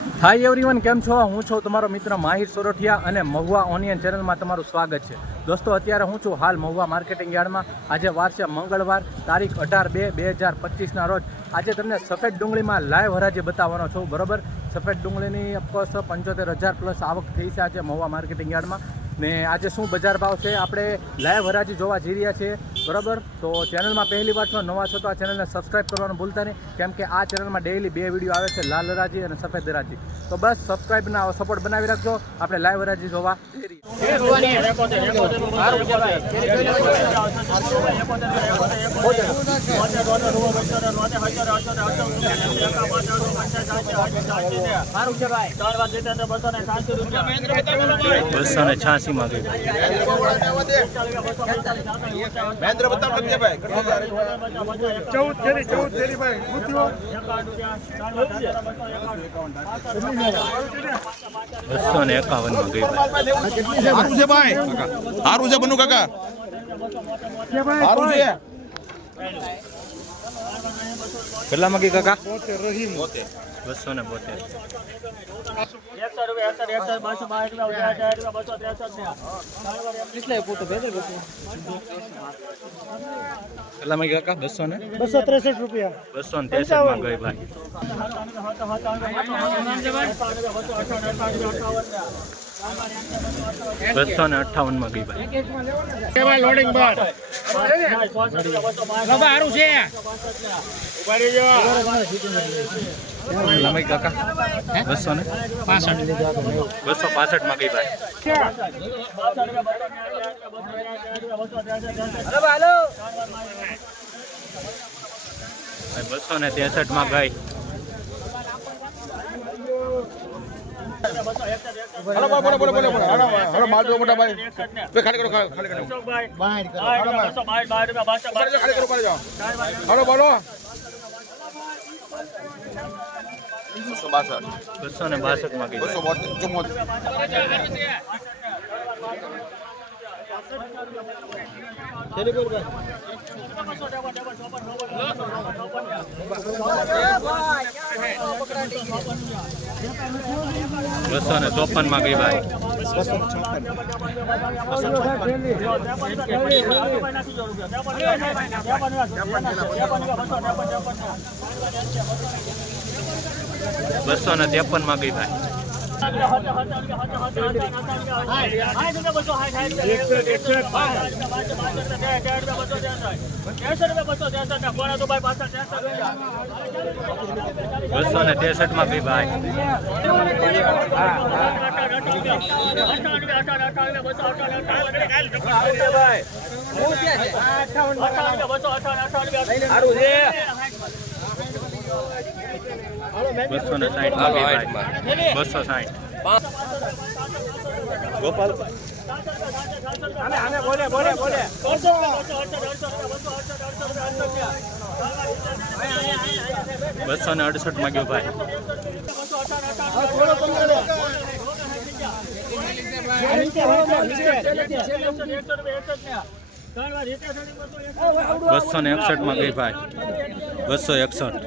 Hi everyone કેમ છો? હું છું તમારો મિત્ર માહિર સોરઠિયા અને મહુવા ઓનિયન ચેનલમાં તમારું સ્વાગત છે. દોસ્તો, અત્યારે હું છું હાલ મહુવા માર્કેટિંગ યાર્ડમાં. આજે વાર છે મંગળવાર, તારીખ અઢાર બે બે હજાર પચીસના રોજ. આજે તમને સફેદ ડુંગળીમાં લાઈવ હરાજી બતાવવાનો છું, બરોબર? સફેદ ડુંગળીની અફકોર્સ પંચોતેર હજાર પ્લસ આવક થઈ છે આજે મહુવા માર્કેટિંગ યાર્ડમાં. ને આજે શું બજાર ભાવ છે? આપણે લાઈવ હરાજી જોવા જઈ રહ્યા છીએ. બરોબર? તો ચેનલમાં પહેલી વાર છો નવા છો તો આ ચેનલને સબસ્ક્રાઈબ કરવાનું ભૂલતા નહીં. કેમ કે આ ચેનલમાં ડેઈલી બે વીડિયો આવે છે લાલ હરાજી અને સફેદ હરાજી. તો બસ સબસ્ક્રાઈબના સપોર્ટ બનાવી રાખજો. આપણે લાઈવ હરાજી જોવા. બસો ને છ્યાસી માં મહેન્દ્ર બતાવ લખજે ભાઈ ચૌદ તેરી ચૌદ તેરી ભાઈ મૃત્યુ બસો ને એકાવનમાં ગઈ ભાઈ. સારું છે ભાઈ. સારું છે બનુ કાકા. સારું છે. કેટલા ગઈ કાકા? પોતે રહીમ. બસો ને બોતેર. કેટલા માં બસો ને? બસો ત્રેસઠ રૂપિયા. બસો ને ત્રેસઠમાં ગઈ ભાઈ. બસો ને અઠાવનમાં ગઈ ભાઈ. લોડિંગ બાર કેટલા માં ગઈ કાકા? બસો ને? બસો પાસઠમાં ગઈ ભાઈ. ભાઈ બસો ને ત્રેસઠમાં ગઈ. બોલો. બસો બાસઠ બસો ને ચોપનમાં ગઈ ભાઈ. બસો ને ત્રેપનમાં ગઈ ભાઈ. બસો ને ત્રેસઠમાં ગઈ ભાઈ બસો અઠાવન સાઠ માં ને ભાઈ. બસો સાઠ ગોપાલ બસો ને અડસઠમાં ગયો ભાઈ બસો ને એકસઠમાં ગઈ ભાઈ. બસો એકસઠ.